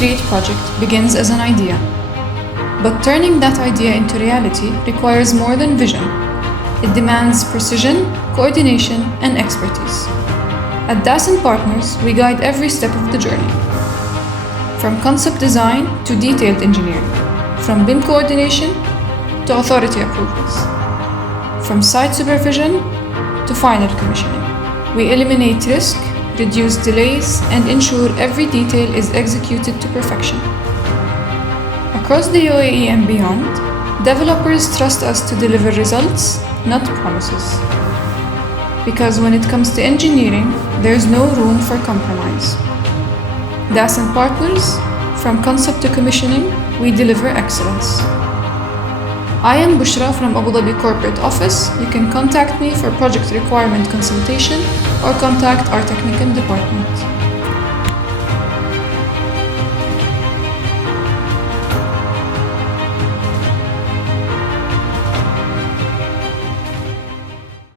great project begins as an idea. But turning that idea into reality requires more than vision. It demands precision, coordination, and expertise. At DAS & Partners, we guide every step of the journey. From concept design to detailed engineering. From BIM coordination to authority approvals. From site supervision to final commissioning. We eliminate risk, reduce delays, and ensure every detail is executed to perfection. Across the UAE and beyond, developers trust us to deliver results, not promises. Because when it comes to engineering, there's no room for compromise. DAS & Partners, from concept to commissioning, we deliver excellence. I am Bushra from Abu Dhabi Corporate Office. You can contact me for project requirement consultation or contact our technical department.